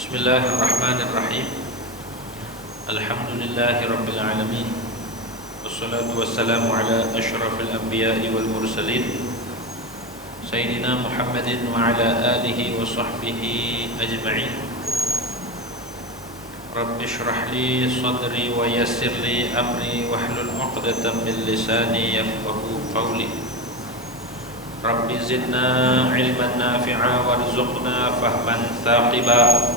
Bismillahirrahmanirrahim. Alhamdulillahi rabbil alamin. Wassalatu wassalamu ala asyrafil anbiya'i wal mursalin Sayyidina Muhammadin wa ala alihi wa sahbihi ajma'in. Rabbi shrah li sadri wa yassir li amri wahlul 'uqdatam min lisani yafqahu qawli. Rabbi zidna ilman nafi'a warzuqna fahman thaqiba.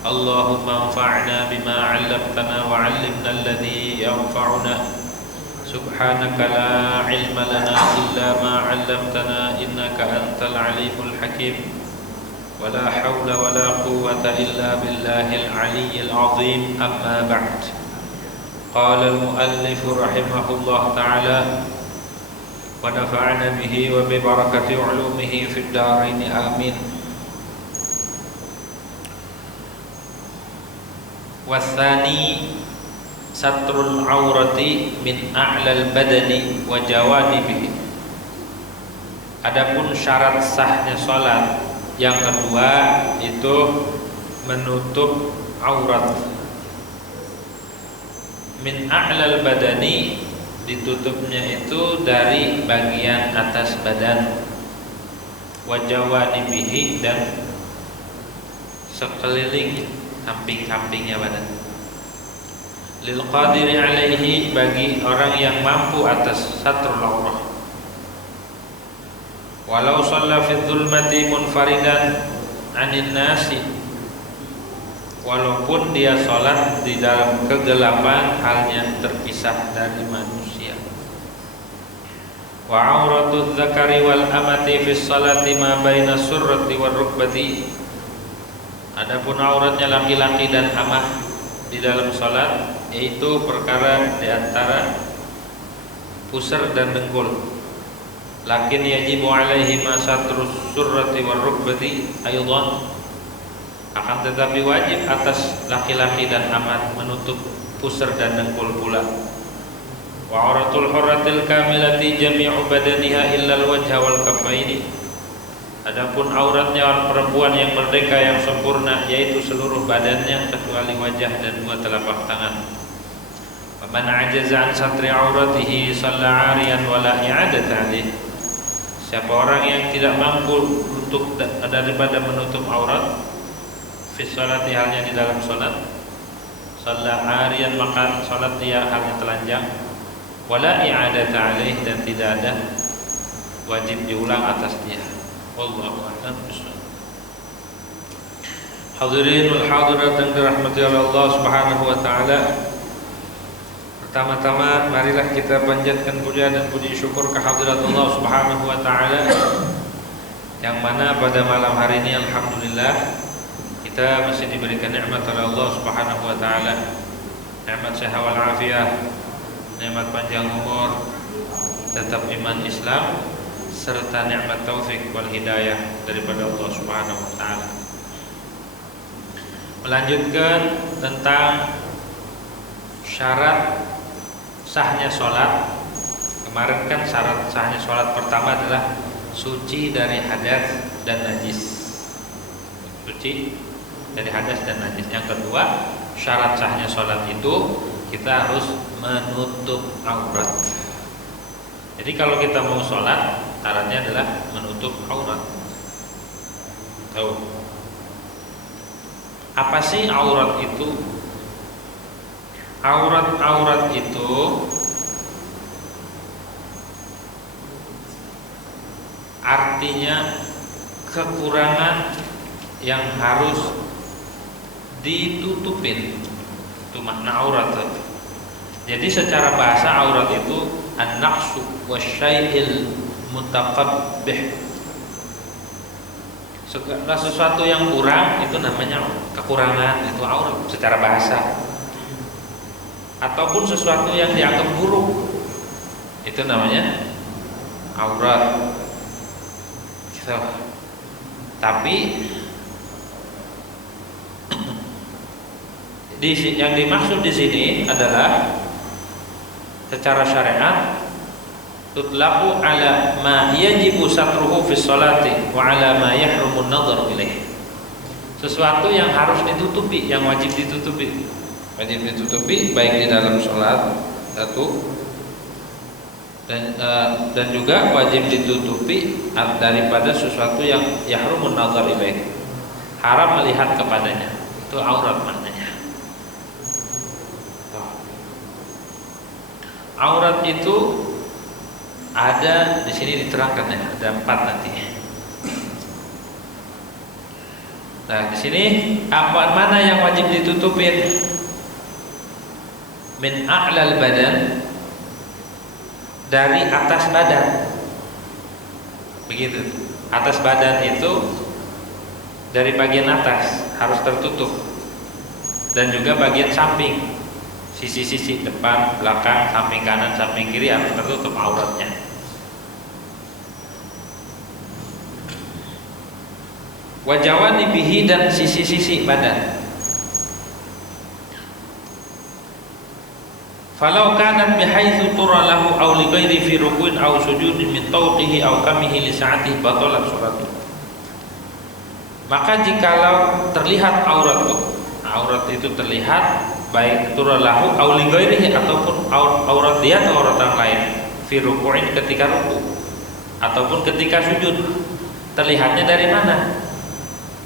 Allahumma anfa'na bima 'allamtana wa 'allimna alladhi yanfa'una. Subhanaka la ilma lana illa ma 'allamtana innaka antal alimul hakim. Wa la hawla wa la quwwata illa billahil 'aliyyil 'azim. Amma ba'd. Qala al-muallif rahimahullah ta'ala wa nafa'ana bihi wa bi barakati 'ulumihi fid dharain amin. Wathani satrul aurati min a'lal badani wa jawanibihi. Adapun syarat sahnya salat yang kedua itu menutup aurat. Min a'lal badani, ditutupnya itu dari bagian atas badan, wa jawanibihi, dan sekeliling samping-sampingnya badan. Lil qadiri alaihi, bagi orang yang mampu atas satrul aurah. Walau shalla fi dhulmati munfaridan 'anil nasi, walaupun dia sholat di dalam kegelapan halnya terpisah dari manusia. Wa auratul zakari wal amati fi sholati ma baina surrati war rukbati. Adapun auratnya laki-laki dan amah di dalam sholat yaitu perkara di antara pusar dan dengkul. Lakin yajibu alaihi ma satrus surrati war rukbati aydan. Akan tetapi wajib atas laki-laki dan amat menutup pusar dan dengkul pula. Wa auratul hurratil kamilati jami'u badaniha illa al-wajha wal kaffaini. Adapun auratnya orang perempuan yang merdeka yang sempurna yaitu seluruh badannya kecuali wajah dan dua telapak tangan. Man ajaza an satri auratihi shalla 'ariyan wa la i'adata alaihi. Siapa orang yang tidak mampu untuk daripada menutup aurat fi sholati, halnya di dalam salat, shalla 'ariyan, maka salat dia halnya telanjang, wa la i'adata alaihi, dan tidak ada wajib diulang atas dia. Wallahu a'lam bishawab. Hadirin wal hadirat yang dirahmati Allah Subhanahu wa taala. Pertama-tama marilah kita panjatkan puja dan puji syukur kehadirat Allah Subhanahu wa taala, yang mana pada malam hari ini alhamdulillah kita masih diberikan nikmat oleh Allah Subhanahu wa taala. Nikmat sehat wal afiah, nikmat panjang umur, tetap iman Islam, serta nikmat taufik wal hidayah daripada Allah Subhanahu wa taala. Melanjutkan tentang syarat sahnya salat. Kemarin kan syarat sahnya salat pertama adalah suci dari hadas dan najis. Suci dari hadas dan najis. Yang kedua, syarat sahnya salat itu kita harus menutup aurat. Jadi kalau kita mau salat, syaratnya adalah menutup aurat. Tahu apa sih aurat itu? Aurat itu artinya kekurangan yang harus ditutupin. Itu makna aurat. Jadi secara bahasa aurat itu an-naqsu wasyai'il mutaqabbih. Segala sesuatu yang kurang itu namanya kekurangan, itu aurat secara bahasa. Ataupun sesuatu yang dianggap buruk, itu namanya aurat. Gitu. Tapi yang dimaksud di sini adalah secara syariat tutlaqu ala ma yajibu satruhu fi sholati wa ala ma yahrumu an-nadhar ilaih. sesuatu yang harus ditutupi, yang wajib ditutupi. Wajib ditutupi baik di dalam sholat satu, dan juga wajib ditutupi daripada sesuatu yang yahrumun nazar ilaih, haram melihat kepadanya. Itu aurat maknanya. Aurat itu ada di sini diterangkan ya, ada 4 nanti. Nah, di sini apa mana yang wajib ditutupin? Min a'lal badan, dari atas badan. Begitu. Atas badan itu dari bagian atas harus tertutup. Dan juga bagian samping, sisi-sisi depan, belakang, samping kanan, samping kiri harus tertutup auratnya. Wajawani bihi, dan sisi-sisi badan. Falau kanat bihaitsu tura lahu aw li ghairi fi ruku'in aw sujudin min tawqihi aw kamihi li sa'atihi batalat salatuh. Maka jikalau terlihat aurat itu terlihat baik tura lahu aw li ghairihi, ataupun aurat dia atau aurat orang lain, fi ruku'in ketika ruku ataupun ketika sujud. Terlihatnya dari mana?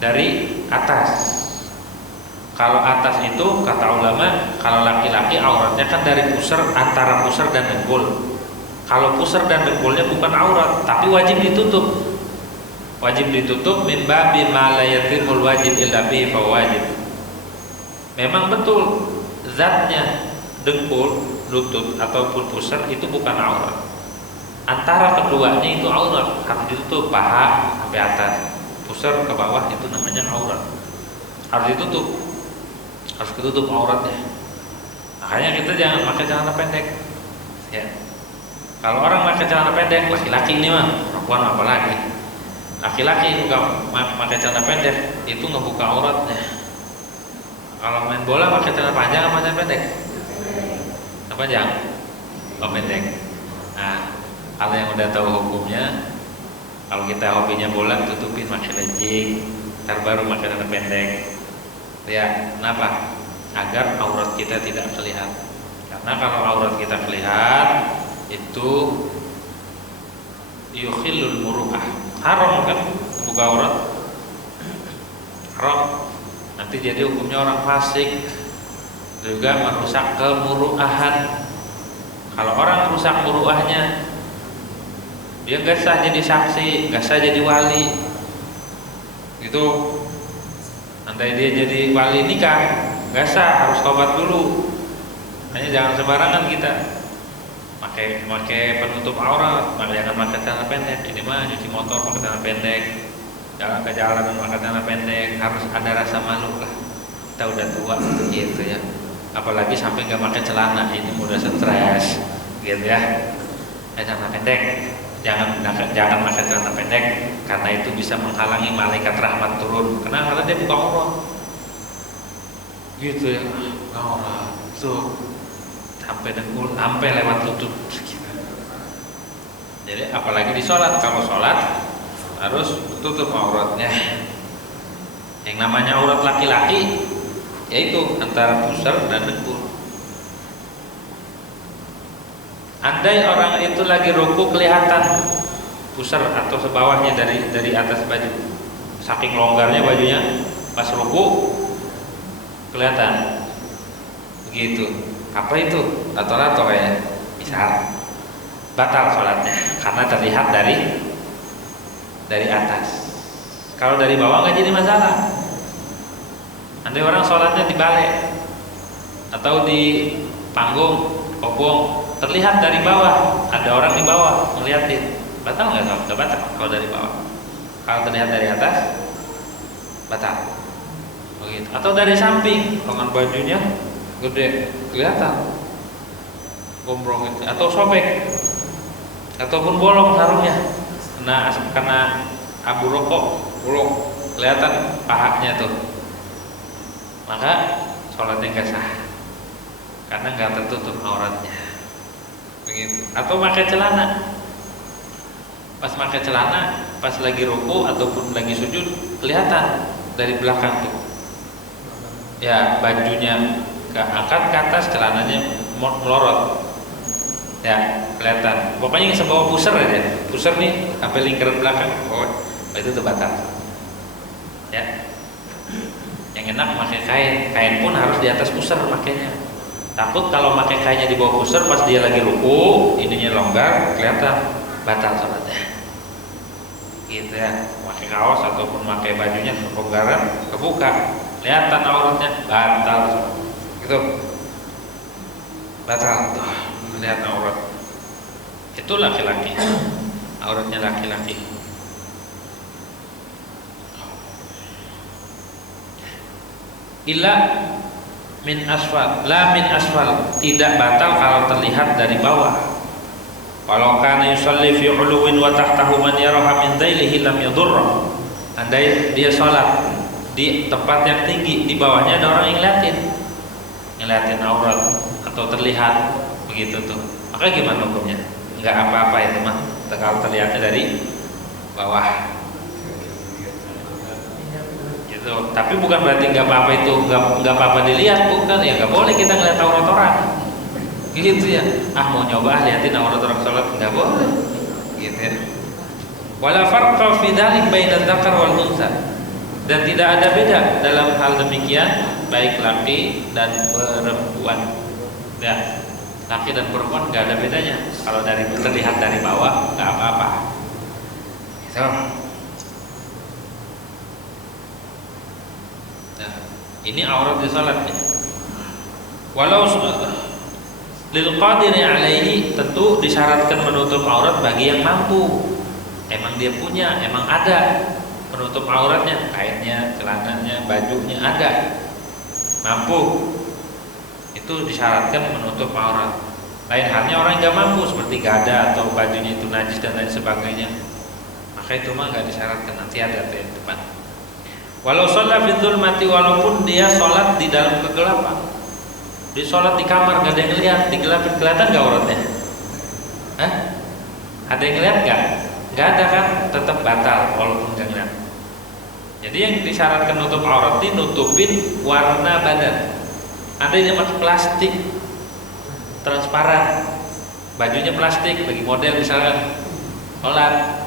Dari atas. Kalau atas itu kata ulama, kalau laki-laki auratnya kan dari pusar, antara pusar dan dengkul. Kalau pusar dan dengkulnya bukan aurat, tapi wajib ditutup. Wajib ditutup min babi ma la yatimul wajib illa bihi fa wajib. Memang betul zatnya dengkul, lutut ataupun pusar itu bukan aurat. Antara keduanya itu aurat, harus ditutup, paha sampai atas. Pusar ke bawah itu namanya aurat. Harus ditutup. Harus ditutup auratnya. Makanya kita jangan pakai celana pendek. Ya. Kalau orang pakai celana pendek, laki-laki ini mah, perempuan apalagi. Laki-laki buka pakai celana pendek itu ngebuka auratnya. Kalau main bola pakai celana panjang apa celana pendek? Celana panjang. Oh, pendek. Nah, kalau yang udah tahu hukumnya, kalau kita hobinya bola, tutupin pakai legging, ntar baru pakai celana pendek. Ya, kenapa? Agar aurat kita tidak terlihat. Karena kalau aurat kita terlihat, itu yukhillul muru'ah. Haram kan buka aurat? Haram. Nanti jadi hukumnya orang fasik, juga merusak kemuru'ahan. Kalau orang merusak muru'ahnya, dia gak sah jadi saksi, gak sah jadi wali. Gitu. Andai dia jadi wali nikah, gak sah, harus tobat dulu. Hanya jangan sembarangan kita pakai penutup aurat, jangan pakai celana pendek. Ini mah cuci motor pakai celana pendek, jalan ke jalan pakai celana pendek, harus ada rasa malu lah. Kita udah tua gitu ya. Apalagi sampai gak pakai celana, ini udah stres gitu ya. Celana pendek, jangan pakai celana pendek, karena itu bisa menghalangi malaikat rahmat turun. Karena dia buka aurat gitu ya, aurat tuh sampai dengkul, sampai lewat lutut. Jadi apalagi di sholat, kalau sholat harus tutup auratnya. Yang namanya aurat laki-laki yaitu antara pusar dan dengkul. Andai orang itu lagi ruku kelihatan pusar atau sebawahnya dari atas baju, saking longgarnya bajunya, pas ruku kelihatan begitu. Apa itu? Lato-lato ya, misal batal sholatnya karena terlihat dari atas. Kalau dari bawah nggak jadi masalah. Andai orang sholatnya di balai atau di panggung, kobong, terlihat dari bawah, ada orang di bawah ngeliatin, batal nggak? Nggak batal kalau dari bawah. Kalau terlihat dari atas, batal. Begitu. Atau dari samping, lengan bajunya gede, kelihatan gombrong itu, atau sobek, ataupun bolong sarungnya, karena abu rokok, bolong, kelihatan pahanya tuh, maka sholatnya nggak sah, karena nggak tertutup auratnya. Begitu. Atau pakai celana, pas pakai celana, pas lagi ruku ataupun lagi sujud kelihatan dari belakang tuh. Ya, bajunya angkat ke atas, celananya melorot. Ya, kelihatan. Pokoknya yang sebawa pusar aja. Pusar nih sampai lingkaran belakang. Oh, itu tuh batal. Ya. Yang enak pakai kain. Kain pun harus di atas pusar makanya. Takut kalau pakai kainnya di bawah pusar pas dia lagi ruku, ininya longgar, kelihatan batal salatnya. Gitu ya. Pakai kaos ataupun pakai bajunya kelonggaran, kebuka, kelihatan auratnya, batal. Gitu. Batal tuh. Melihat aurat. Itu laki-laki. Auratnya laki-laki. Illa min asfal, la min asfal, tidak batal kalau terlihat dari bawah. Kalau kana yusalli fi uluwin wa tahtahu man yaraha min dhailihi lam yadurra. Andai dia salat di tempat yang tinggi, di bawahnya ada orang yang ngeliatin aurat atau terlihat begitu tuh. Maka gimana hukumnya? Enggak apa-apa itu mah, kalau terlihatnya dari bawah. Tapi bukan berarti nggak apa-apa itu nggak apa-apa dilihat, bukan ya, nggak boleh kita ngeliat aurat orang gitu ya. Mau nyoba liatin aurat orang sholat, nggak boleh gitu ya. Wala farqa fi dzalik baina dzakar wal unsa, dan tidak ada beda dalam hal demikian baik laki dan perempuan ya. Laki dan perempuan nggak ada bedanya kalau dari terlihat dari bawah, nggak apa-apa gitu. Ini aurat di salat ya. Walau lil qadiri alaihi, tentu disyaratkan menutup aurat bagi yang mampu. Emang dia punya, emang ada penutup auratnya, kainnya, celananya, bajunya ada. Mampu. Itu disyaratkan menutup aurat. Lain halnya orang yang enggak mampu seperti gak ada atau bajunya itu najis dan lain sebagainya. Maka itu mah enggak disyaratkan, nanti ada di depan. Walau sholat fitul mati, walaupun dia sholat di dalam kegelapan, di sholat di kamar gak ada yang lihat, digelapin, kelihatan gak auratnya? Ada yang lihat gak? Gak ada kan, tetap batal walaupun gak lihat. Jadi yang disyaratkan nutup aurat ini nutupin warna badan. Ada yang pakai plastik transparan, bajunya plastik bagi model misalkan sholat,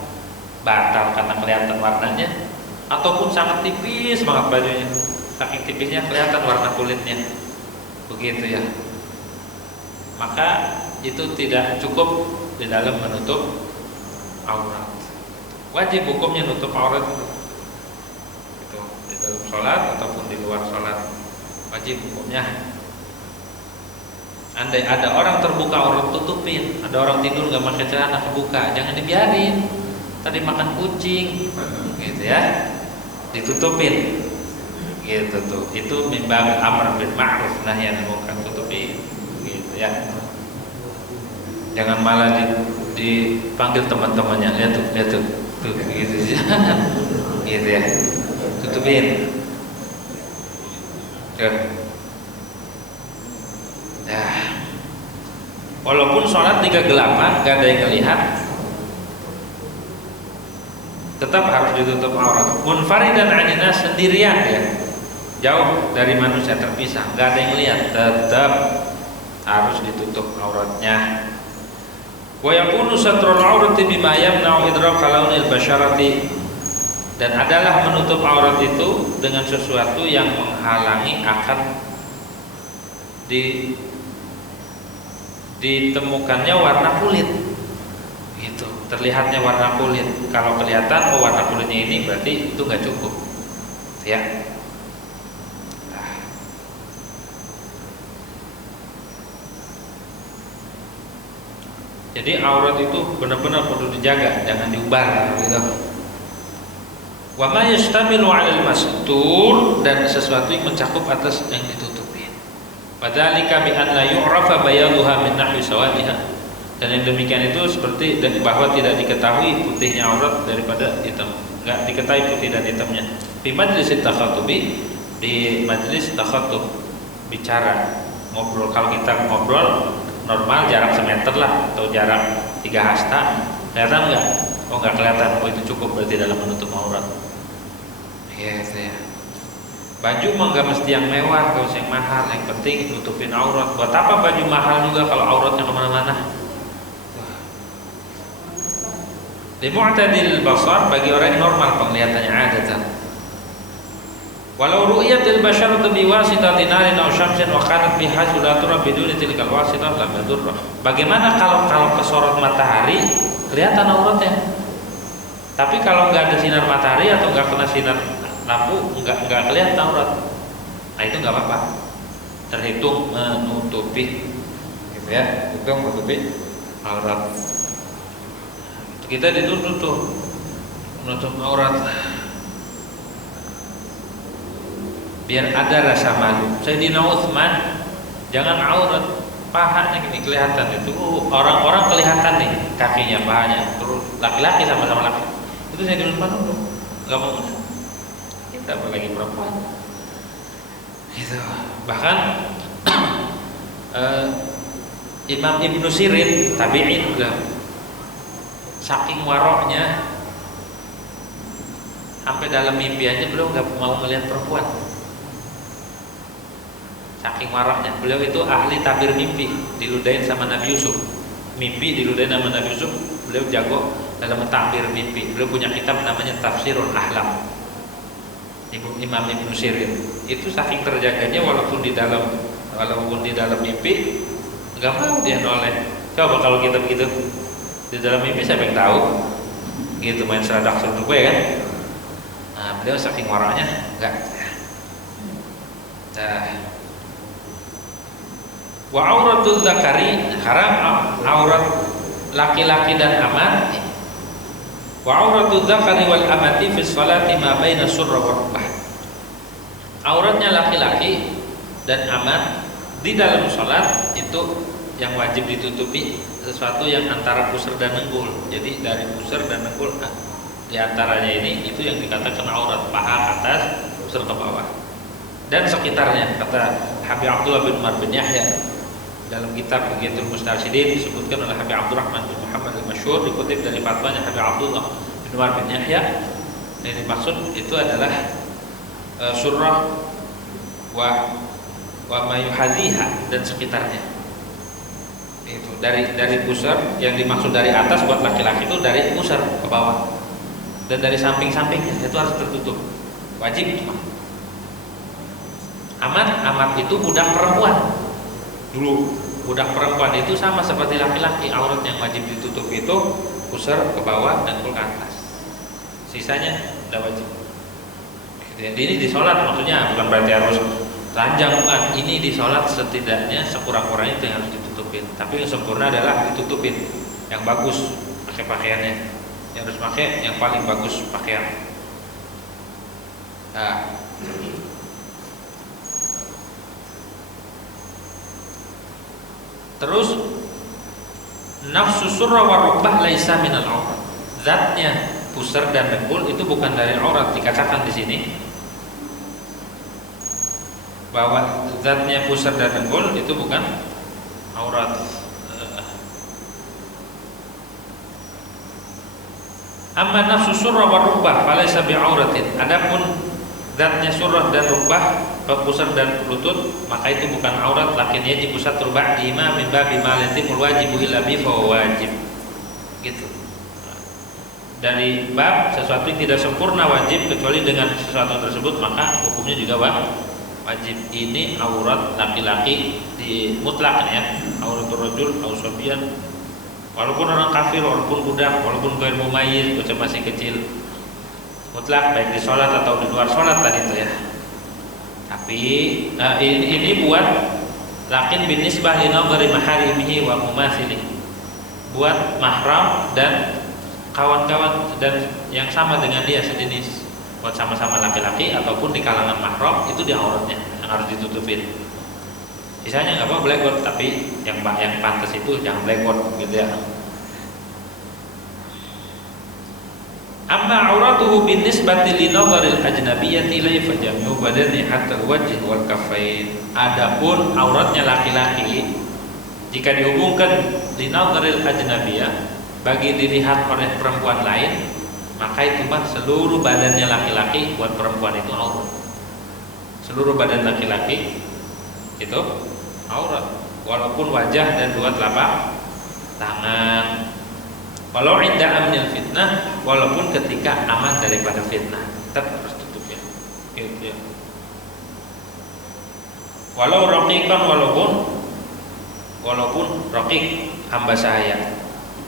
batal karena kelihatan warnanya. Ataupun sangat tipis banget bajunya, saking tipisnya kelihatan warna kulitnya, begitu ya. Maka itu tidak cukup di dalam menutup aurat. Wajib hukumnya nutup aurat itu di dalam sholat ataupun di luar sholat, wajib hukumnya. Andai ada orang terbuka aurat, tutupin. Ada orang tidur nggak pakai celana kebuka, jangan dibiarin. Tadi makan kucing, gitu ya. Ditutupin gitu tuh. Itu mimbar amr bil ma'ruf nahi anil munkar, tutupin gitu ya. Jangan malah dipanggil teman-temannya, lihat tuh gitu ya. Gitu ya, tutupin ya. Walaupun sholat di kegelapan gak ada yang melihat, tetap harus ditutup aurat. Munfaridan 'anil nas, sendirian ya, jauh dari manusia, terpisah, enggak ada yang lihat, tetap harus ditutup auratnya. Wa yakunu satrul aurati bima yamna'u idraka launil basyarati, dan adalah menutup aurat itu dengan sesuatu yang menghalangi akan ditemukannya warna kulit. Gitu, terlihatnya warna kulit. Kalau kelihatan warna kulitnya ini, berarti itu nggak cukup ya. Jadi aurat itu benar-benar perlu dijaga, jangan diumbar gitu. Wa ma yastamilu 'alal mastur, dan sesuatu yang mencakup atas yang ditutupin. Padhalika bi an la yu'rafa bayaduha min nahwi sawadiha. Dan yang demikian itu seperti bahwa tidak diketahui putihnya aurat daripada hitam, enggak diketahui putih dan hitamnya. Di majlis takhatubi, di majlis takhatub, bicara, ngobrol. Kalau kita ngobrol normal jarak semeter lah atau jarak 3 hasta, kelihatan enggak? Oh enggak kelihatan. Oh itu cukup berarti dalam menutup aurat. Yes ya. Baju mah nggak mesti yang mewah, nggak usah yang mahal, yang penting nutupin aurat. Buat apa baju mahal juga kalau auratnya kemana-mana? Di mu'tadil basar, bagi orang yang normal penglihatannya adatan. Walau ru'yatil basyaratu biwasitati narin aw syamsin wa kanat biha sulatura biduni tilkal wasitah lam yadurra. Bagaimana kalau kesorot matahari kelihatan auratnya? Tapi kalau nggak ada sinar matahari atau nggak kena sinar lampu, nggak kelihatan aurat. Nah itu nggak apa-apa. Terhitung menutupi, gitu ya. Hitung menutupi aurat. Kita dituntut tuh menutup aurat biar ada rasa malu. Sayyidina Utsman jangan aurat, pahanya gini kelihatan itu. Orang-orang kelihatan nih kakinya, pahanya. Terus laki-laki sama-sama laki. Itu Sayyidina Utsman dulu nggak mau. Kita apalagi perempuan. Gitu. Bahkan Imam Ibnu Sirin tabi'in juga saking waroknya sampai dalam mimpi aja beliau nggak mau melihat perempuan. Saking waroknya, beliau itu ahli tabir mimpi, diludahin sama Nabi Yusuf. Mimpi diludahin sama Nabi Yusuf, beliau jago dalam tabir mimpi. Beliau punya kitab namanya Tafsirul Ahlam. Imam Ibnu Sirin itu saking terjaganya walaupun di dalam mimpi nggak mau dia noleh. Coba kalau kita begitu di dalam mimpi siapa yang tahu? Gitu main seradak seruduk gue kan. Nah beliau saking warnanya enggak. Wa auratul zakari, haram aurat laki-laki dan amat. Wa auratul zakari wal amati fi sholati ma baina surra wa rukbah. Auratnya laki-laki dan amat di dalam sholat itu yang wajib ditutupi sesuatu yang antara pusar dan nenggul. Jadi dari pusar dan nenggul di antaranya ini itu yang dikatakan aurat, paha ke atas, pusar ke bawah dan sekitarnya. Kata Habib Abdullah bin Umar bin Yahya dalam kitab Bugyatul Mustarsyidin disebutkan oleh Habib Abdurrahman bin Muhammad al-Masyhur, dikutip dari fatwanya Habib Abdullah bin Umar bin Yahya. Yang dimaksud itu adalah surah wa mayuhadhiha dan sekitarnya. Itu dari pusar, yang dimaksud dari atas buat laki-laki itu dari pusar ke bawah dan dari samping-sampingnya itu harus tertutup, wajib itu. Amat itu budak perempuan dulu. Budak perempuan itu sama seperti laki-laki, aurat yang wajib ditutup itu pusar ke bawah dan ke atas, sisanya tidak wajib. Jadi ini di sholat maksudnya bukan berarti harus telanjang, bukan. Ini di sholat setidaknya sekurang-kurangnya itu yang harus ditutupin. Tapi yang sempurna adalah ditutupin, yang bagus pakai pakaiannya, yang harus pakai yang paling bagus pakaian. Nah, terus nafsu surra wa rukbah laisa minal aurat. Zatnya pusar dan dengkul itu bukan dari aurat. Dikatakan di sini bahwa zatnya pusar dan dengkul itu bukan aurat. Amma nafsu surra wa rukbah falaysa bi'auratin. Adapun zatnya surah dan rukbah, pusar dan lutut, maka itu bukan aurat. Lakin yajib satrul ba'dihima min babi ma yatimul wajibu illa bi fa wajib. Gitu. Dari bab sesuatu yang tidak sempurna wajib kecuali dengan sesuatu tersebut, maka hukumnya juga wajib. Ini aurat laki-laki di mutlak ya, auratul rajul au sabyan, walaupun orang kafir, walaupun budak, walaupun ghair mumayyiz, bocah masih kecil, mutlak baik di sholat atau di luar sholat tadi itu ya. Tapi ini buat lakin binisbah li nadhari maharimihi wa mumathilihi, buat mahram dan kawan-kawan dan yang sama dengan dia sejenis, buat sama-sama laki-laki ataupun di kalangan mahram, itu di auratnya yang harus ditutupin. Sisanya nggak apa blackboard, tapi yang pantas itu jangan blackboard gitu ya. Amma auratuhu binisbati li nadharil ajnabiyyati la fajam'u badani hatta al-wajh wal kaffain. Adapun auratnya laki-laki jika dihubungkan li nadharil ajnabiyyah, bagi dilihat oleh perempuan lain, maka itu mah seluruh badannya laki-laki buat perempuan itu aurat. seluruh badan laki-laki itu aurat, walaupun wajah dan dua telapak tangan. Walau inda amnil fitnah, walaupun ketika aman daripada fitnah, tetap harus tutup ya. Gitu ya. Walau raqiqan, walaupun raqiq, hamba sahaya.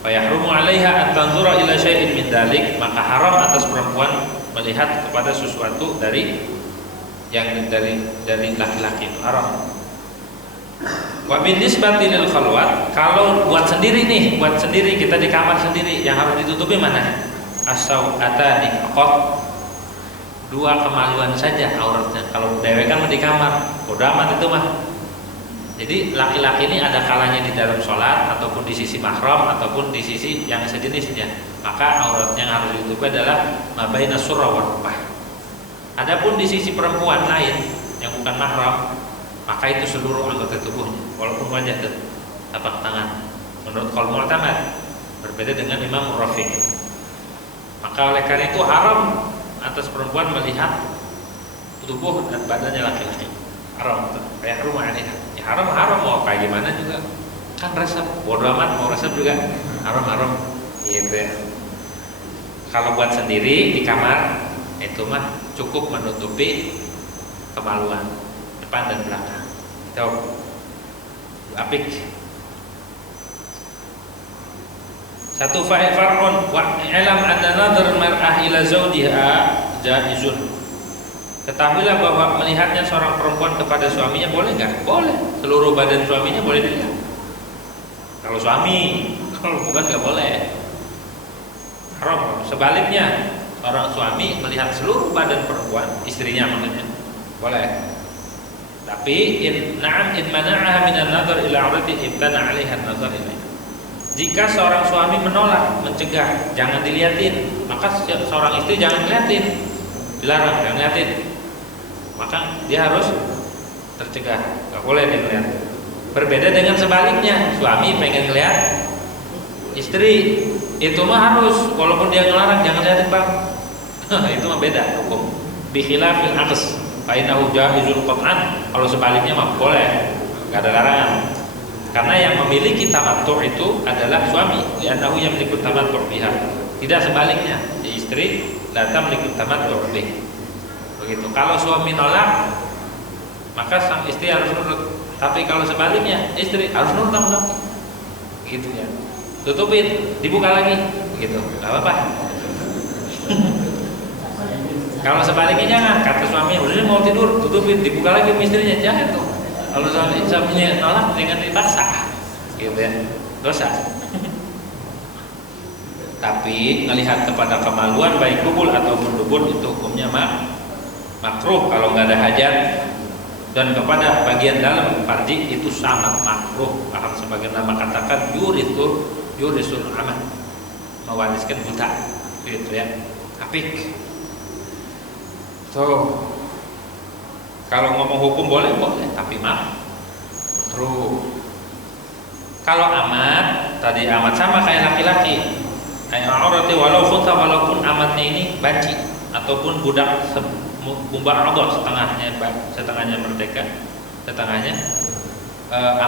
Fa yahrumu 'alaiha an tanzura ila syai'in min dalik, maka haram atas perempuan melihat kepada sesuatu dari laki-laki, itu haram. Wa bin nisbati lil khalwat, kalau buat sendiri kita di kamar sendiri, yang harus ditutupi mana? As-sawatani faqat, dua kemaluan saja auratnya. Kalau dewe kan di kamar, bodo amat itu mah. Jadi laki-laki ini ada kalanya di dalam sholat, ataupun di sisi mahram, ataupun di sisi yang sejenisnya. Maka auratnya yang harus ditutupi adalah mabaina surra wa rukbah. Adapun di sisi perempuan lain yang bukan mahram, maka itu seluruh anggota tubuhnya, walaupun wajah dan tapak tangan. Menurut qaul mu'tamad, berbeda dengan Imam Rafi'i. Maka oleh karena itu haram atas perempuan melihat tubuh dan badannya laki-laki. Haram itu. Kayak rumah ini. Ya haram mau kayak gimana juga. Kan resep, bodo amat mau resep juga haram. Gitu ya. Kalau buat sendiri di kamar, itu mah cukup menutupi kemaluan depan dan belakang. Itu apik. Satu far'un wa ilam anna nadhar mar'ah ila zawjiha jaizun. Ketahuilah bahwa melihatnya seorang perempuan kepada suaminya boleh enggak? Boleh. Seluruh badan suaminya boleh dilihat. Kalau suami, kalau bukan enggak boleh. Haram. Sebaliknya, seorang suami melihat seluruh badan perempuan, istrinya maksudnya, boleh. Tapi in mana'aha minan nadhar ila 'aurati ibtana 'alaiha an-nadhar ilaiha. Jika seorang suami menolak, mencegah, jangan dilihatin, maka seorang istri jangan lihatin. Dilarang, jangan lihatin. Maka dia harus tercegah, enggak boleh dia lihat. Berbeda dengan sebaliknya, suami pengen lihat istri, itu mah harus, walaupun dia ngelarang jangan lihatin, Bang. Itu mah beda hukum. Bi khilafil aqs. Fainahu jaizul qat'an. Kalau sebaliknya mah boleh, enggak ada larangan. Karena yang memiliki tamattu itu adalah suami, li'annahu yamliku tamattu biha. Tidak sebaliknya, istri la tamliku tamattu bih. Begitu. Kalau suami nolak, maka sang istri harus nurut. Tapi kalau sebaliknya, istri harus nurut sama suami. Gitu ya. Tutupin, dibuka lagi, begitu. Enggak apa-apa. Kalau sebaliknya jangan, kata suaminya, udah mau tidur, tutupin, dibuka lagi istrinya, jangan tuh. Kalau suaminya nolak, jangan dipaksa, gitu ya, dosa. Tapi melihat kepada kemaluan baik kubul ataupun dubur itu hukumnya makruh kalau nggak ada hajat, dan kepada bagian dalam farji itu sangat makruh. Bahkan sebagian nama katakan yurisul aman, mewariskan buta, gitu ya, apik. Kalau ngomong hukum boleh, tapi makruh. Kalau amat, tadi amat sama kayak laki-laki. Kayak aurati walau khutsa, walaupun amatnya ini banci ataupun budak bumbar adot, setengahnya merdeka, setengahnya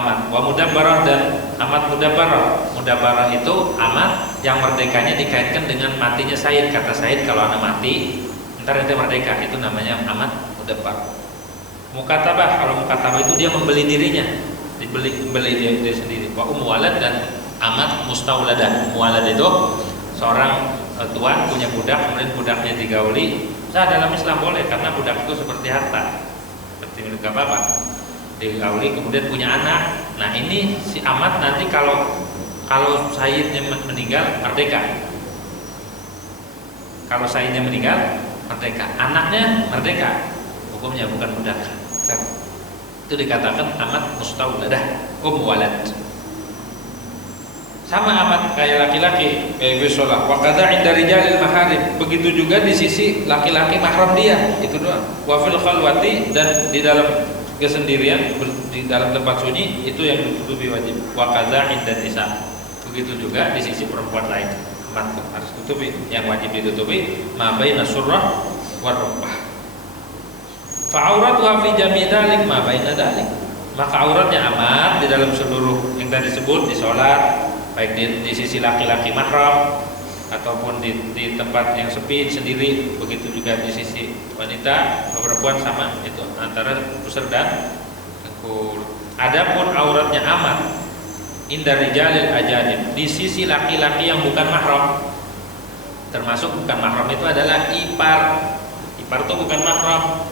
amat. Wa mudabbarah, dan amat mudabbarah. Mudabbarah itu amat yang merdekanya dikaitkan dengan matinya Said. Kata Said, kalau anak mati ntar nanti merdeka, itu namanya amat mudabbar. Mukatabah, kalau mukatabah itu dia membeli dirinya, membeli dia sendiri. Wa walad, dan amat mustauladah. Walad itu seorang tuan punya budak, kemudian budaknya digauli. Dalam Islam boleh, karena budak itu seperti harta, seperti milik bapak. Digauli kemudian punya anak. Nah ini si amat nanti kalau Sayyidnya meninggal merdeka. Kalau Sayyidnya meninggal merdeka, anaknya merdeka, hukumnya bukan budak. Itu dikatakan amat mustauladah, walad. Sama amat kayak laki-laki, kayak bisolah. Wa kadza 'inda rijalil maharim. Begitu juga di sisi laki-laki mahram dia, itu doang. Wa fil khalwati, dan di dalam kesendirian, di dalam tempat sunyi, itu yang ditutupi wajib. Wa kadza 'inda nisa. Begitu juga di sisi perempuan lain, amat harus tutupi. Yang wajib ditutupi ma baina surrah wa rukbah. Fa'auratuha fi jami' dzalik ma baina dzalik. Maka auratnya aman di dalam seluruh yang tadi disebut di sholat, baik di sisi laki-laki mahram ataupun di tempat yang sepi sendiri, begitu juga di sisi wanita perempuan sama itu antara pusar dan dengkul. Adapun auratnya aman inda rijalil ajanib, di sisi laki-laki yang bukan mahram, termasuk bukan mahram itu adalah ipar itu bukan mahram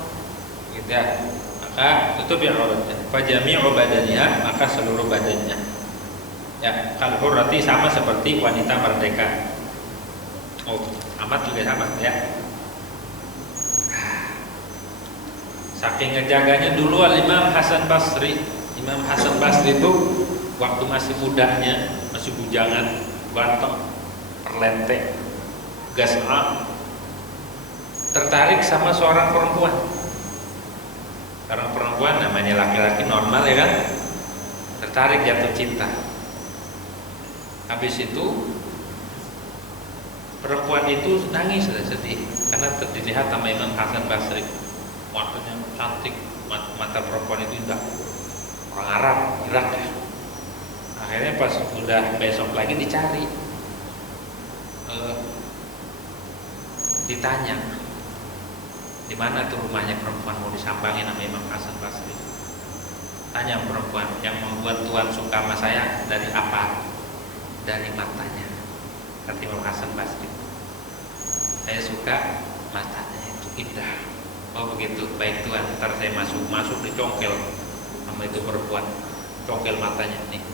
gitu ya, maka tutup ya auratnya. Fajami'u badaniha, maka seluruh badannya ya, kal hurrati sama seperti wanita merdeka. Oh, amat juga sama ya. Saking ngejaganya dulu Imam Hasan Basri. Imam Hasan Basri itu waktu masih mudanya, masih bujangan, ganteng, perlente, gas'a, tertarik sama seorang perempuan. Seorang perempuan namanya laki-laki normal ya kan, tertarik, jatuh cinta. Habis itu perempuan itu nangis dan sedih karena dilihat sama Imam Hasan Basri, matanya cantik, mata perempuan itu indah, orang Arab, Irak ya. Akhirnya pas udah besok lagi dicari, ditanya di mana tuh rumahnya perempuan mau disambangin sama Imam Hasan Basri. Tanya perempuan, yang membuat Tuhan suka sama saya dari apa? Dari matanya. Kata Imam Hasan Basri, saya suka matanya, itu indah. Oh begitu, baik Tuhan, ntar saya masuk dicongkel sama itu perempuan, congkel matanya nih.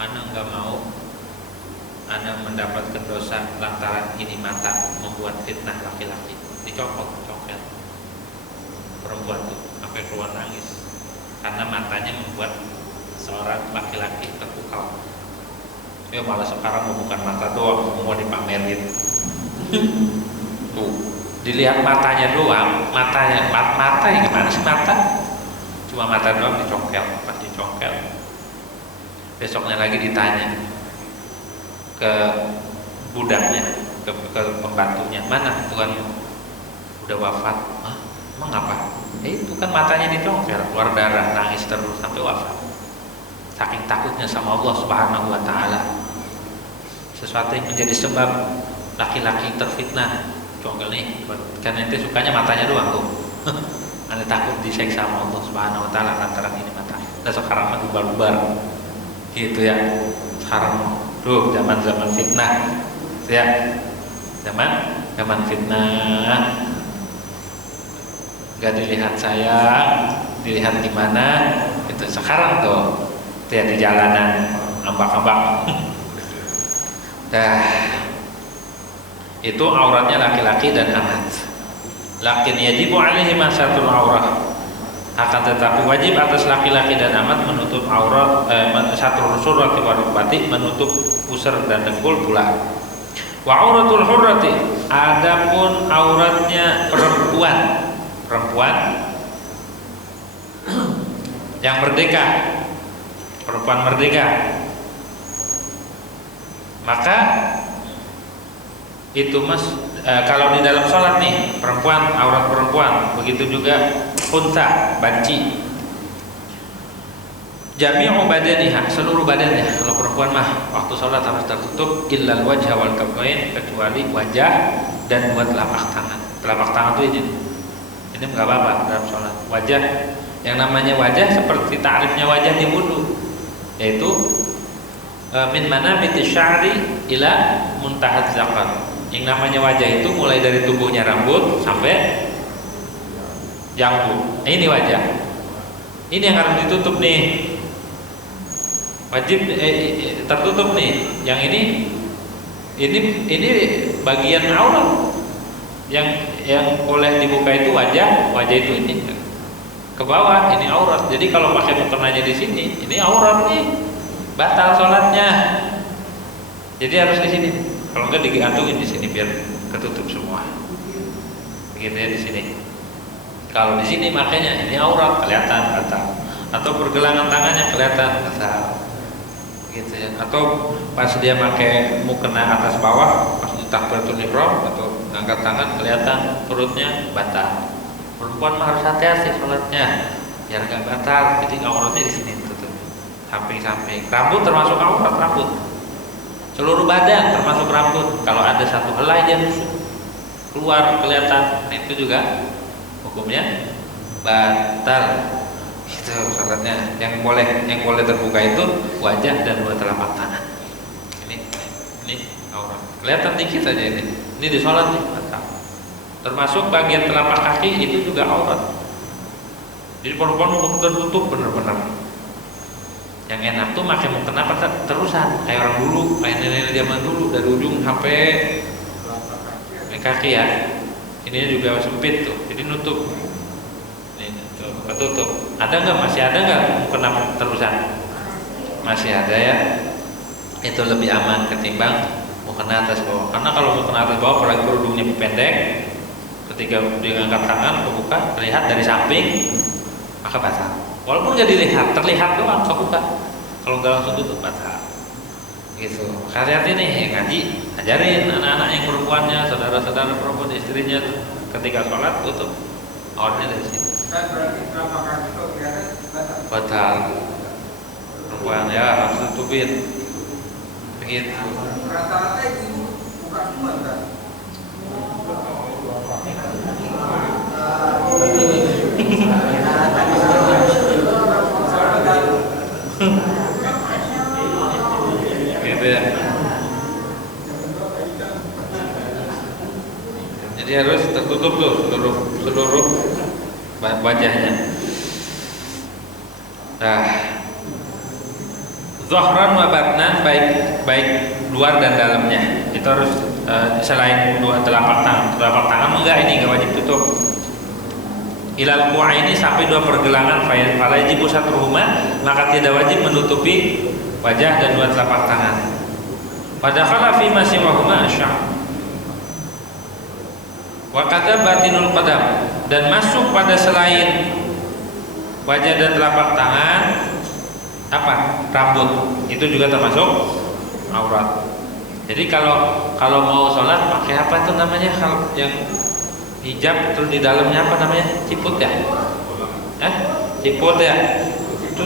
Ana nggak mau Ana mendapatkan dosa lantaran ini mata membuat fitnah laki-laki. Dicopot, congkel perempuan tuh sampai keluar nangis karena matanya membuat seorang laki-laki terpukau. Ya malah sekarang bukan mata doang, semua dipamerin. Tuh, dilihat matanya doang, mata ya gimana sih mata? Cuma mata doang dicongkel, pas dicongkel. Besoknya lagi ditanya ke budaknya, ke pembantunya, mana tuanmu? Udah wafat. Hah? Emang apa? Itu kan matanya dicongkel, keluar darah, nangis terus sampai wafat. Saking takutnya sama Allah Subhanahu wa Ta'ala. Sesuatu yang menjadi sebab laki-laki terfitnah, congkel nih, karena itu sukanya matanya doang tuh. Anda takut diseksa sama Allah Subhanahu wa Ta'ala lantaran ini mata. Dan sekarang mah lubar-lubar gitu ya. Sekarang tuh zaman fitnah ya, zaman fitnah, nggak dilihat saya, dilihat di mana itu sekarang tuh ya, di jalanan ambak-ambak. Dah, itu auratnya laki-laki dan anak. Lakin yajibu alaihi masatul aurah, akan tetapi wajib atas laki-laki dan amat menutup aurat, satrul surrati wa rukbati, menutup pusar dan dengkul pula. Wa auratul hurrati, adapun auratnya perempuan yang merdeka, perempuan merdeka, maka itu kalau di dalam sholat nih perempuan, aurat perempuan, begitu juga unta, banci, jami'u badaniha, seluruh badannya. Kalau perempuan mah waktu sholat harus tertutup, illal wajha wal kaffain, kecuali wajah dan dua telapak tangan. Telapak tangan tuh ini nggak apa-apa dalam sholat. Wajah, yang namanya wajah seperti ta'rifnya wajah di wudu, yaitu min manabiti sya'ri ila muntahaz zakar. Yang namanya wajah itu mulai dari tubuhnya rambut sampai janggut. Ini wajah. Ini yang harus ditutup nih. Wajib tertutup nih. Yang ini bagian aurat. Yang boleh dibuka itu wajah itu ini. Ke bawah ini aurat. Jadi kalau pakai mukenanya di sini, ini aurat nih. Batal sholatnya. Jadi harus di sini. Kalau enggak digantungin di sini biar ketutup semua. Begitu ya di sini. Kalau di sini makanya ini aurat kelihatan batal. Atau pergelangan tangannya kelihatan batal. Gitu ya. Atau pas dia pakai mukena atas bawah, pas di takbiratul ihram atau angkat tangan kelihatan perutnya batal. Perempuan mah harus hati-hati sholatnya biar nggak batal. Jadi auratnya di sini tutup, samping-samping. Rambut termasuk aurat, rambut. Seluruh badan termasuk rambut. Kalau ada satu helai dia nusuk keluar kelihatan, nah itu juga hukumnya batal. Itu sholatnya. Yang boleh terbuka itu wajah dan dua telapak tangan. Ini aurat. Kelihatan dikit aja ini. Ini di sholat nih batal. Termasuk bagian telapak kaki itu juga aurat. Jadi perempuan tertutup benar-benar. Yang enak tuh pakai mukena terusan kayak orang dulu, kayak nenek zaman dulu dari ujung sampai kaki ya. Ini juga sempit tuh, jadi nutup. Ini tuh ketutup. Ada nggak? Masih ada nggak mukena terusan? Masih ada ya. Itu lebih aman ketimbang mukena atas bawah. Karena kalau mukena atas bawah, apalagi kerudungnya pendek, ketika dia ngangkat tangan kebuka terlihat dari samping, maka batal. Walaupun nggak dilihat, terlihat doang kebuka. Kalau nggak langsung tutup batal. Gitu. Hati-hati nih ngaji, ajarin anak-anak yang perempuannya, saudara-saudara perempuan istrinya ketika sholat tutup auratnya dari sini. Berarti telapak kaki itu kelihatan Batal. Perempuan ya harus tutupin. Begitu. Rata-rata itu bukan semua kan? Gitu ya. Jadi harus tertutup tuh seluruh wajahnya. Nah, zahran wa batnan, baik luar dan dalamnya. Itu harus selain dua telapak tangan enggak, ini enggak wajib tutup. Ilal ini sampai dua pergelangan, fala yajibu satruhuma, maka tidak wajib menutupi wajah dan dua telapak tangan. Pada khala fi ma siwahuma asya'. Wa kata batinul qadam, dan masuk pada selain wajah dan telapak tangan apa? Rambut. Itu juga termasuk aurat. Jadi kalau mau sholat pakai apa itu namanya, yang hijab terus di dalamnya apa namanya? Ciput ya? Ciput ya? Itu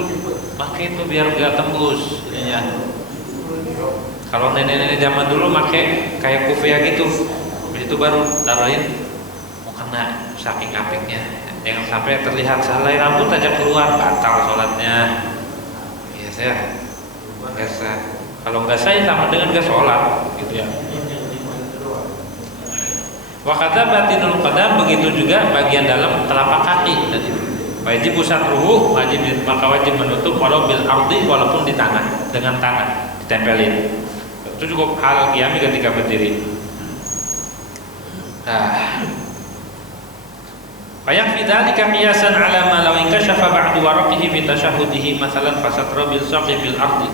pakai itu biar gak tembus ininya. Kalau nenek-nenek zaman dulu pakai kayak kufia gitu. Itu baru taruhin mau kena, saking apiknya. Jangan sampai terlihat selai rambut aja keluar, batal sholatnya. Biasa. Kalau nggak sah sama dengan nggak sholat, gitu ya. Wakata batinul qadam, begitu juga bagian dalam telapak kaki. Wajib satruhu, maka wajib menutup walau bil ardi, walaupun di tanah, dengan tanah ditempelin. Itu cukup hal qiyami ketika berdiri. Fayak fi dzalika qiyasan ala ma law inkashafa ba'du waraqihi fi tashahhudihi masalan fasatra bil saqi bil ardi.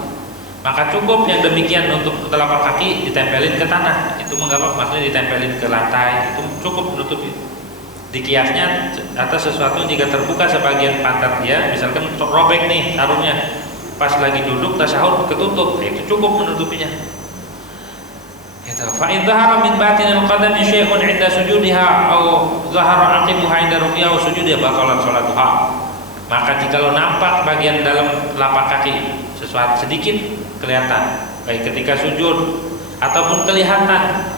Maka cukup yang demikian untuk telapak kaki ditempelin ke tanah. Itu mengapa maksudnya ditempelin ke lantai, itu cukup menutupi. Dikiasnya atas sesuatu jika terbuka sebagian pantat dia, misalkan robek nih sarungnya, pas lagi duduk tasyahud ketutup, itu cukup menutupinya. Fa in dhahara min batinil qadami syai'un 'inda sujudiha aw dhahara 'aqibuha 'inda rukiha wa sujudiha batalat shalatuha. Maka jikalau nampak bagian dalam telapak kaki sesuatu sedikit kelihatan, baik ketika sujud ataupun kelihatan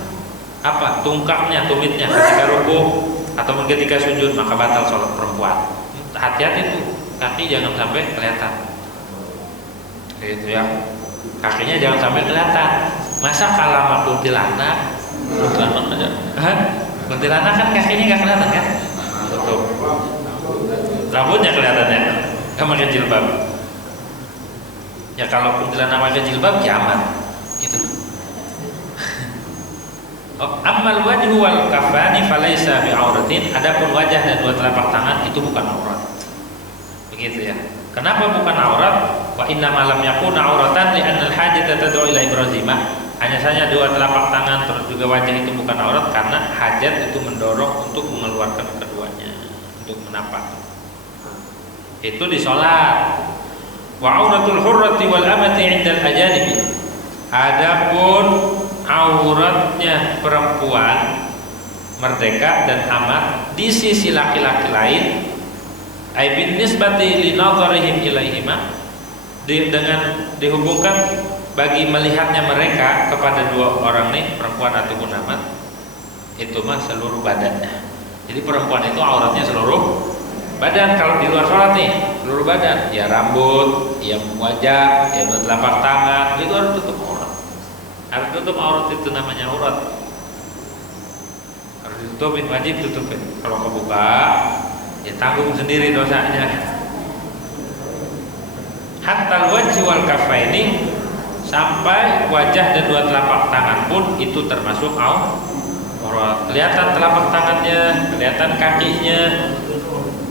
apa tungkaknya, tumitnya ketika rukuk ataupun ketika sujud, maka batal sholat perempuan. Hati-hati tuh, kaki jangan sampai kelihatan. Gitu ya. Kakinya jangan sampai kelihatan. Masa kalah sama kuntilanak aja. Kuntilanak kan kakinya nggak kelihatan kan? Tutup. Rambutnya kelihatannya, nggak pakai jilbab. Ya kalau kuntilanak pakai jilbab, kiamat. Gitu. Ammal wajhu wal kafani falaysa bi'auratin. Adapun wajah dan dua telapak tangan itu bukan aurat. Begitu ya. Kenapa bukan aurat? Wa inna ma lam yakuna auratan li'anna al-hajata tad'u ila ibrazimah. Hanya saja dua telapak tangan terus juga wajah itu bukan aurat karena hajat itu mendorong untuk mengeluarkan keduanya, untuk menapak. Itu di sholat. Wa auratul hurrati wal amati 'indal ajanibi. Adapun auratnya perempuan merdeka dan amat di sisi laki-laki lain, ai bin nisbati li nadharihim ilaihima, dengan dihubungkan bagi melihatnya mereka kepada dua orang nih, perempuan ataupun amat, itu mah seluruh badannya. Jadi perempuan itu auratnya seluruh badan. Kalau di luar sholat nih seluruh badan, ya rambut, ya wajah, ya telapak tangan, itu harus tutup aurat. Harus tutup aurat, itu namanya aurat. Harus ditutupin, wajib tutupin. Kalau kebuka, ya tanggung sendiri dosanya. Hatta wajhi wal kafaini, sampai wajah dan dua telapak tangan pun itu termasuk aurat. Kelihatan telapak tangannya, kelihatan kakinya,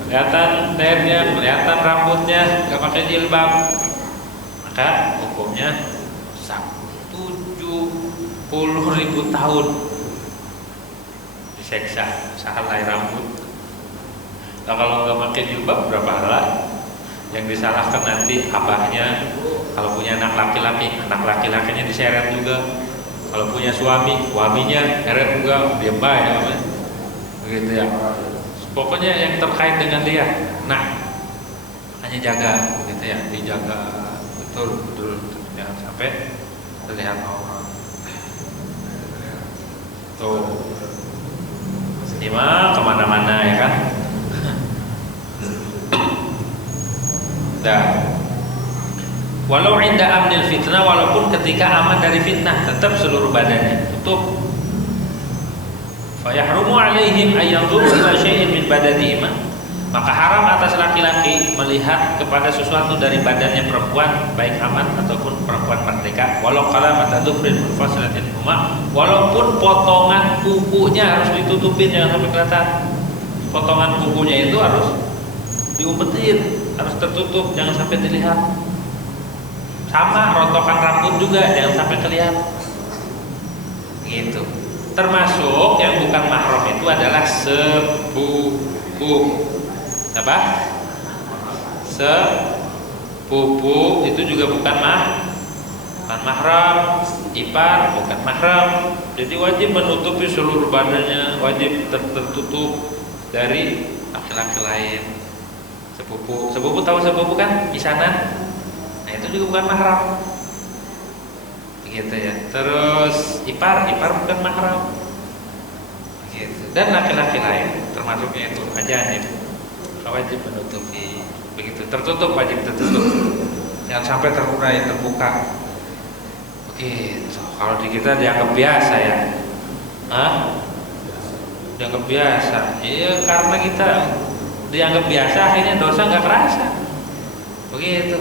kelihatan lehernya, kelihatan rambutnya, nggak pakai jilbab, maka hukumnya 70.000 tahun diseksa sehelai rambut. Nah, kalau nggak pakai jilbab berapa helai? Yang disalahkan nanti abahnya. Kalau punya anak laki-laki, anak laki-lakinya diseret juga. Kalau punya suami, suaminya heret juga, dia baik, begitu ya. Pokoknya yang terkait dengan dia, nah, hanya jaga, begitu ya, dijaga betul, jangan sampai terlihat aurat. Tuh, ini mah kemana-mana ya kan. Dah. Walau inda amnil fitnah, walaupun ketika aman dari fitnah, tetap seluruh badannya tutup. Fa yahrumu alaihim ay yanzuru ila syai'in min badanihima, maka haram atas laki-laki melihat kepada sesuatu dari badannya perempuan, baik aman ataupun perempuan merdeka, walau kala matadufrin munfasilatin huma, walaupun potongan kukunya harus ditutupin, jangan sampai kelihatan. Potongan kukunya itu harus diumpetin, harus tertutup, jangan sampai dilihat. Sama rontokan rambut juga jangan sampai kelihatan. Gitu. Termasuk yang bukan mahram itu adalah sepupu. Apa? Sepupu itu juga bukan mahram. Ipar bukan mahram. Jadi wajib menutupi seluruh badannya, wajib tertutup dari laki-laki lain. Sepupu tahu sepupu kan? Isanan. Nah, itu juga bukan mahram. Gitu ya. Terus ipar bukan mahram. Gitu. Dan laki-laki lain termasuknya itu ajanib, wajib menutupi. Begitu, tertutup, wajib tertutup. Jangan sampai terurai, terbuka. Begitu. Kalau di kita dianggap biasa ya. Dianggap biasa. Iya, karena kita dianggap biasa, akhirnya dosa nggak kerasa. Begitu.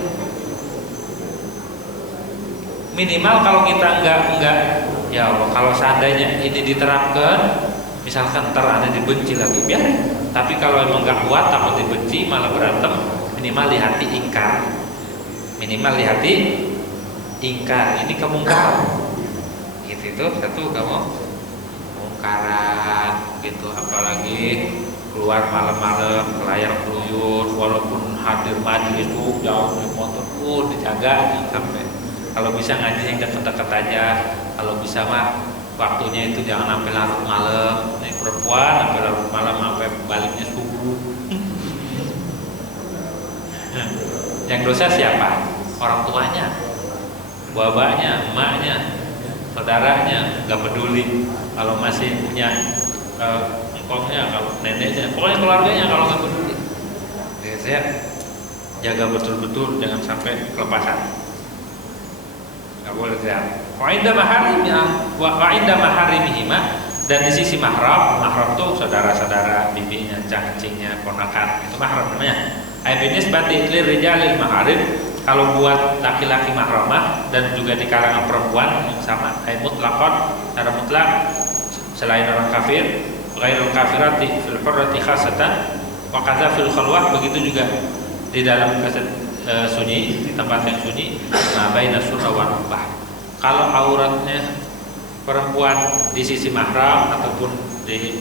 Minimal kalau kita enggak, ya Allah, kalau seandainya ini diterapkan, misalkan ntar ada dibenci lagi, biarin. Tapi kalau emang nggak kuat, takut dibenci, malah berantem, minimal di hati ingkar. Minimal di hati ingkar. Ini kemungkaran. Gitu itu satu kamu kemungkaran. Gitu, apalagi keluar malam-malam ke layar keluyur, walaupun hadir majelis tuh jauh dari motor pun dijaga sampai. Kalau bisa ngaji yang dekat-dekat aja. Kalau bisa mah waktunya itu jangan sampai larut malam. Nih perempuan sampai larut malam sampai baliknya subuh. Yang dosa siapa? Orang tuanya, bapaknya, emaknya, saudaranya, nggak peduli. Kalau masih punya engkongnya, kalau neneknya, pokoknya keluarganya kalau nggak peduli. Jadi saya jaga betul-betul jangan sampai kelepasan. Nggak boleh lihat. Wa'inda maharimihima, dan di sisi mahram tuh saudara-saudara, bibinya, cacingnya, ponakan, itu mahram namanya. Aibinis bati lirijalil maharim, kalau buat laki-laki mahramah dan juga di kalangan perempuan yang sama, ai mutlaqan, secara mutlak, selain orang kafir, ghairul kafirati fil hurrati khasatan, wa kadza fil khalwah, begitu juga di dalam sunyi, di tempat yang sunyi, baina surra wa rubah. Kalau auratnya perempuan di sisi mahram ataupun di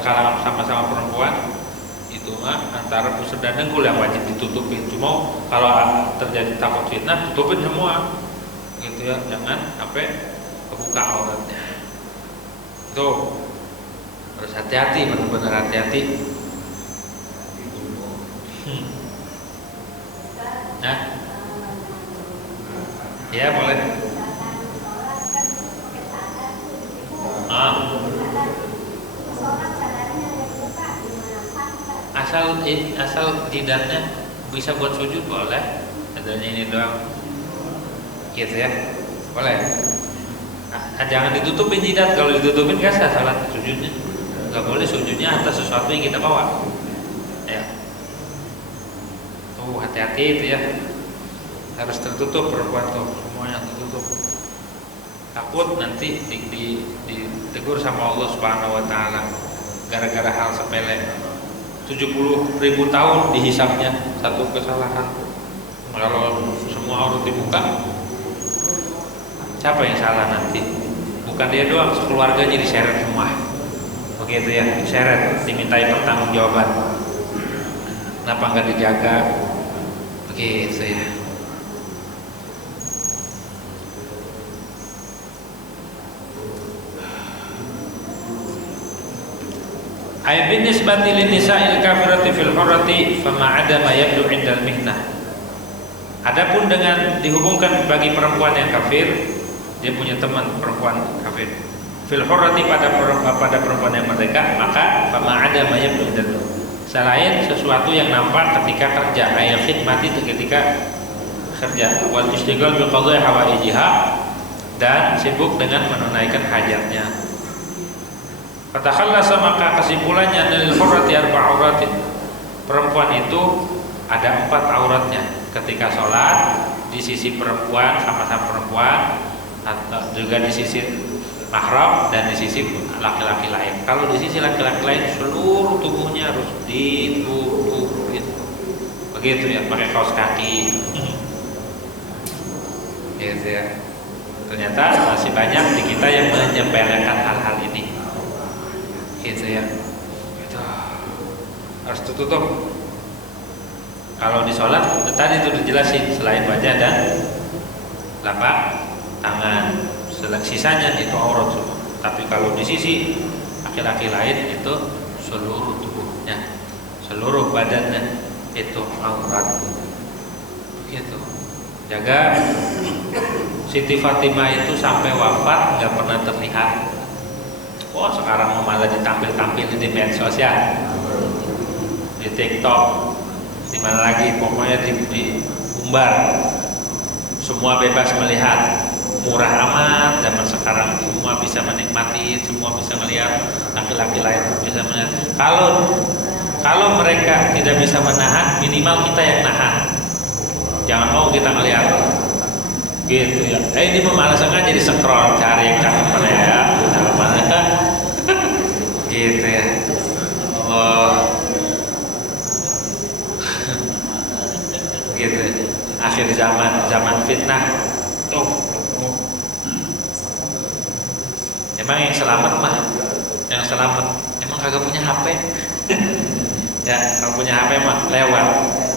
kalangan sama-sama perempuan, itu mah antara pusar dan dengkul yang wajib ditutupin. Cuma kalau terjadi takut fitnah, tutupin semua, gitu ya, jangan sampai kebuka auratnya. Tuh. hati-hati, benar-benar hati-hati. Nah, ya boleh. Asal jidatnya bisa buat sujud boleh. Adanya ini doang, gitu ya, boleh. Jangan ditutupin jidat. Kalau ditutupin kan salah sujudnya. Gak boleh sujudnya atas sesuatu yang kita bawa. Ya. Hati-hati itu ya. Harus tertutup perempuan tuh, semuanya tertutup. Takut nanti ditegur sama Allah Subhanahu wa taala gara-gara hal sepele. 70.000 tahun dihisapnya satu kesalahan. Kalau semua aurat dibuka, siapa yang salah nanti? Bukan dia doang, sekeluarganya diseret semua. Begitu ya, diseret, dimintai pertanggungjawaban. Kenapa nggak dijaga? Begitu ya. Ay binisbati lin nisa'il kafirati fil hurrati fama ada ma yabdu indal mihnah. Adapun dengan dihubungkan bagi perempuan yang kafir, dia punya teman perempuan kafir. Fil hurrati pada perempuan yang merdeka, maka fama ada ma yabdu indal. Selain sesuatu yang nampak ketika kerja, ay khidmati ketika kerja, wal istighal bi qadha'i hawaijiha, dan sibuk dengan menunaikan hajatnya. Fatakhallasa, maka kesimpulannya lil hurrati arba' auratin. Perempuan itu ada 4 auratnya ketika sholat, di sisi perempuan sama-sama perempuan, atau juga di sisi mahram dan di sisi laki-laki lain. Kalau di sisi laki-laki lain seluruh tubuhnya harus ditutup gitu. Begitu ya, pakai kaos kaki. Gitu ya. Ternyata masih banyak di kita yang menyepelekan hal-hal ini. Gitu ya, gitu. Harus tutup. Kalau di sholat tadi itu dijelasin, selain wajah dan telapak tangan, sisanya itu aurat semua. Tapi kalau di sisi laki-laki lain itu seluruh tubuhnya, seluruh badannya itu aurat. Gitu. Jaga. Siti Fatimah itu sampai wafat nggak pernah terlihat. Oh, sekarang malah ditampil-tampil di medsos ya, di TikTok, di mana lagi, pokoknya diumbar. Semua bebas melihat, murah amat zaman sekarang. Semua bisa menikmati, semua bisa melihat, laki-laki lain bisa melihat. Kalau mereka tidak bisa menahan, minimal kita yang nahan. Jangan mau kita ngelihat. Gitu ya. Ini pemalas sengaja jadi scroll cari yang cakep mana ya, cakep mana. Gitu ya. Allah. Gitu. Akhir zaman fitnah. Tuh. Emang yang selamat mah, emang kagak punya HP. Ya, kalau punya HP mah lewat.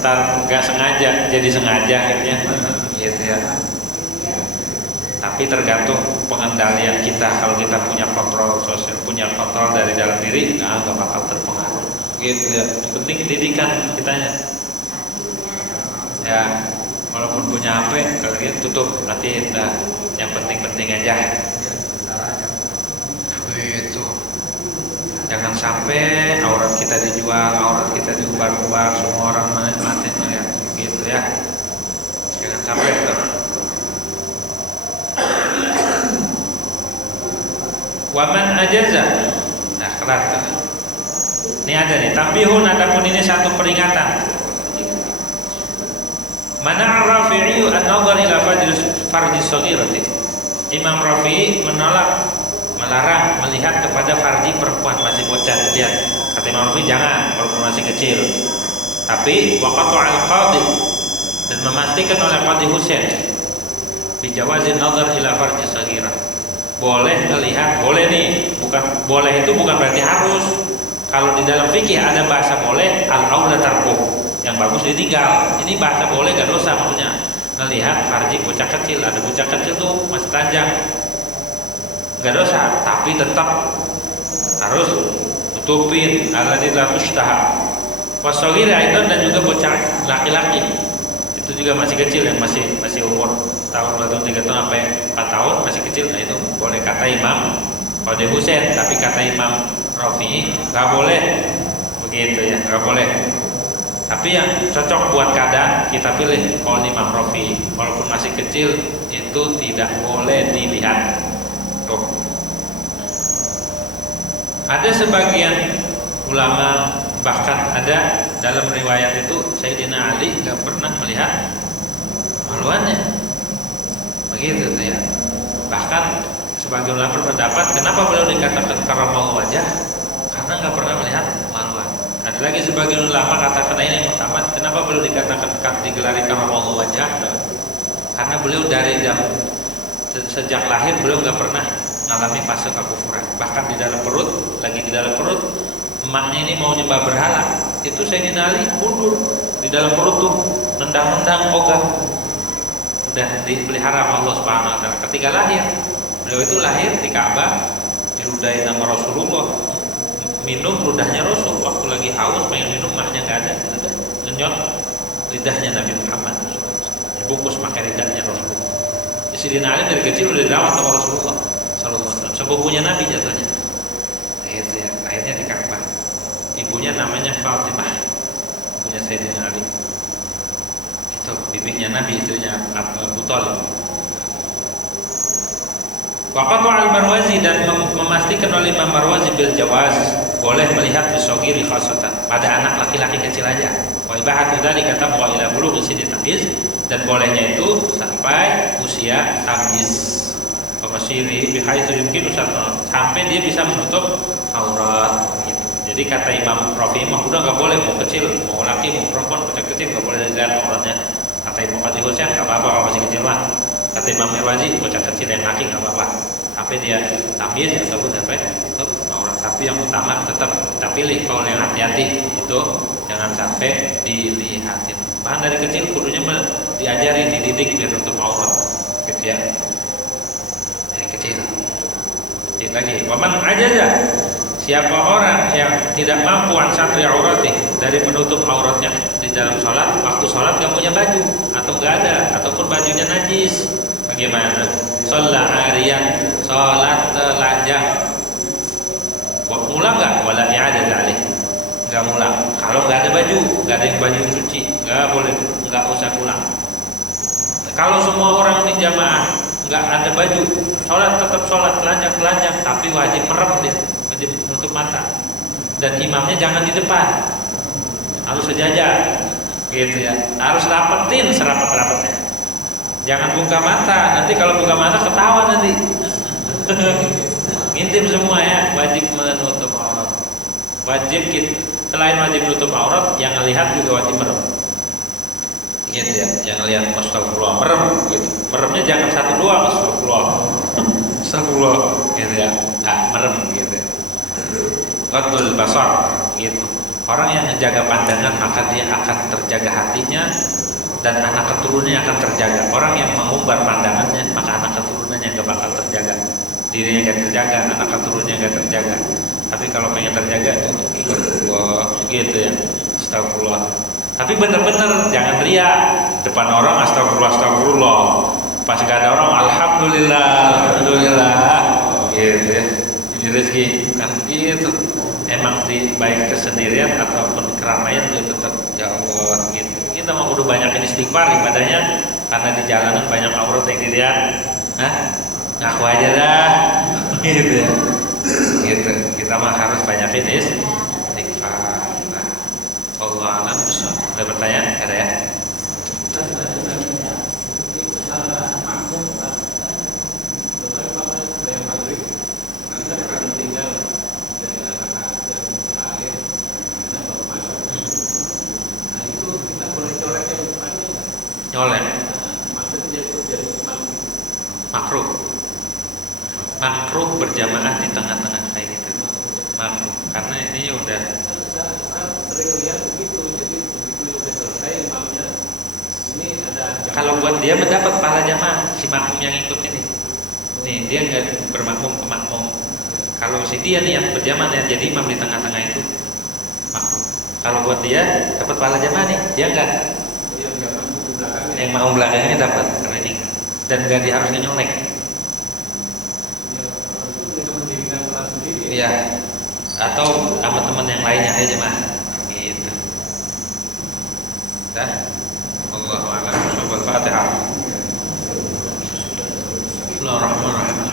Ntar nggak sengaja jadi sengaja akhirnya. Gitu ya. Tapi tergantung pengendalian kita. Kalau kita punya kontrol sosial, punya kontrol dari dalam diri, nggak bakal terpengaruh. Gitu ya. Yang penting didikan kitanya. Ya, walaupun punya HP, kalau gitu tutup, nanti yang penting-penting aja. Gitu. Jangan sampai aurat kita dijual, aurat kita diubar-ubar, semua orang menikmatinya ya. Gitu ya. Jangan sampai itu. Waman ajaza. Nah, kelar tuh. Ini ada nih, tambihun, adapun ini satu peringatan. Mana Rafi'i an-nazar ila farji shaghirati. Imam Rafi'i melarang melihat kepada farji perempuan masih bocah. Lihat, kata Imam Rafi'i jangan walaupun masih kecil. Tapi waqatu al-qadhi, dan memastikan oleh Qadhi Husain bi jawazin nazar ila farji shaghirah. Boleh melihat, boleh nih, bukan boleh itu bukan berarti harus. Kalau di dalam fikih ada bahasa boleh, al-aula tarku, yang bagus ditinggal. Ini bahasa boleh gak dosa maksudnya. Melihat farji bocah kecil, ada bocah kecil tuh masih telanjang, gak dosa, tapi tetap harus tutupin alladzi la tushtaha. Wasogir aidan, dan juga bocah laki-laki itu juga masih kecil, yang masih umur tahun 2 tahun 3 tahun sampai 4 tahun masih kecil. Nah itu boleh kata Imam Qadhi Husain, tapi kata Imam Rafi'i nggak boleh begitu ya, nggak boleh. Tapi yang cocok buat keadaan kita pilih kalau Imam Rafi'i, walaupun masih kecil itu tidak boleh dilihat. Tuh. Ada sebagian ulama, bahkan ada dalam riwayat itu Sayyidina Ali nggak pernah melihat maluannya, begitu tuh ya. Bahkan sebagian ulama berpendapat kenapa beliau dikatakan karamal wajah, karena nggak pernah melihat maluan. Ada lagi sebagian ulama katakan ini yang pertama, kenapa beliau dikatakan digelari karamal wajah, karena beliau dari sejak lahir beliau nggak pernah mengalami fase kekufuran. Bahkan di dalam perut, lagi di dalam perut emaknya ini mau nyembah berhala, itu Sayyidina Ali mundur di dalam perut tuh, nendang-nendang ogah. Udah dipelihara sama Allah Subhanahu wa taala. Ketika lahir, beliau itu lahir di Ka'bah, diludahi nama Rasulullah, minum ludahnya Rasul. Waktu lagi haus pengen minum, emaknya nggak ada, udah ngenyot lidahnya Nabi Muhammad, dibungkus pakai lidahnya Rasulullah. Sayyidina Ali dari kecil udah dirawat sama Rasulullah sallallahu alaihi wasallam, sepupunya Nabi jatuhnya. Itu ya, lahirnya di Ka'bah. Ibunya namanya Fatimah, ibunya Sayyidina Ali. Itu bibinya Nabi, istrinya Abu Thalib. Waqatu al-Marwazi, dan memastikan oleh Imam Marwazi bil jawaz, boleh melihat bisogiri khasatan, pada anak laki-laki kecil aja. Wa ibahatu dzalika tabqa ila bulughi sinni tamyiz, dan bolehnya itu sampai usia tamyiz. Pemasiri bihaitsu yumkinu sampai dia bisa menutup aurat gitu. Jadi kata Imam Rafi'i mah udah nggak boleh, mau kecil, mau laki, mau perempuan, kecil nggak boleh dilihat auratnya. Kata Imam Qadhi Husain nggak apa-apa kalau masih kecil mah. Kata Imam Marwazi bocah kecil yang laki nggak apa-apa, sampai dia tamyiz ataupun sampai tutup aurat. Tapi yang utama tetap kita pilih kalau yang hati-hati itu jangan sampai dilihatin. Bahkan dari kecil kudunya diajari, dididik biar tutup aurat gitu ya. Kecil lagi. Waman ajaza, siapa orang yang tidak mampu an satri aurati, dari menutup auratnya di dalam sholat, waktu sholat gak punya baju atau gak ada, ataupun bajunya najis, bagaimana? Sholat harian, sholat telanjang, ngulang gak? Wala i'adah alih, gak ngulang. Kalau gak ada baju, gak ada yang baju yang suci, gak boleh, gak usah ngulang. Kalau semua orang di jamaah nggak ada baju, sholat tetap sholat telanjang, tapi wajib merem dia, wajib menutup mata. Dan imamnya jangan di depan, harus sejajar, gitu ya. Harus rapetin serapat-rapatnya. Jangan buka mata, nanti kalau buka mata ketawa nanti. Ngintip semua ya, wajib menutup aurat. Wajib selain wajib menutup aurat, yang ngelihat juga wajib merem. Gitu ya, jangan lihat astagfirullah, merem gitu. Meremnya jangan satu doang, astagfirullah gitu ya. Nah, merem gitu ya. Ghaddul basar gitu. Orang yang menjaga pandangan maka dia akan terjaga hatinya dan anak keturunannya akan terjaga. Orang yang mengumbar pandangannya maka anak keturunannya gak bakal terjaga. Dirinya gak terjaga, anak keturunannya gak terjaga. Tapi kalau pengen terjaga itu astagfirullah gitu ya. Astagfirullah. Tapi bener-bener jangan riak depan orang astagfirullah. Pas gak ada orang alhamdulillah gitu ya. Ini rezeki kan gitu. Emang di baik kesendirian ataupun di keramaian dia tetap ya Allah gitu. Kita mau kudu banyakin istighfar ibadahnya, karena di jalanan banyak aurat yang dilihat. Ngaku aja dah gitu ya. Gitu. Kita mah harus banyakin istighfar. Allah alam besar. Ada pertanyaan? Ada ya? Nyolek. Makruh berjamaah di tengah-tengah kayak gitu. Makruh. Karena ini udah sering lihat begitu, jadi begitu udah selesai imamnya ini ada kalau buat dia mendapat pahala jamaah si makmum yang ikut ini nih, dia nggak bermakmum ke makmum, Kalau si dia niat berjamaah niat jadi imam di tengah-tengah itu makruh. Kalau buat dia dapat pahala jamaah nih, dia enggak. Yang mau belakangnya dapat karena ini dan enggak dia harus nyolek. Iya. Atau sama teman yang lainnya aja jemaah. Gitu. Dah. Allahu a'lam. Subhanallah. Fatihah. Bismillahirrahmanirrahim.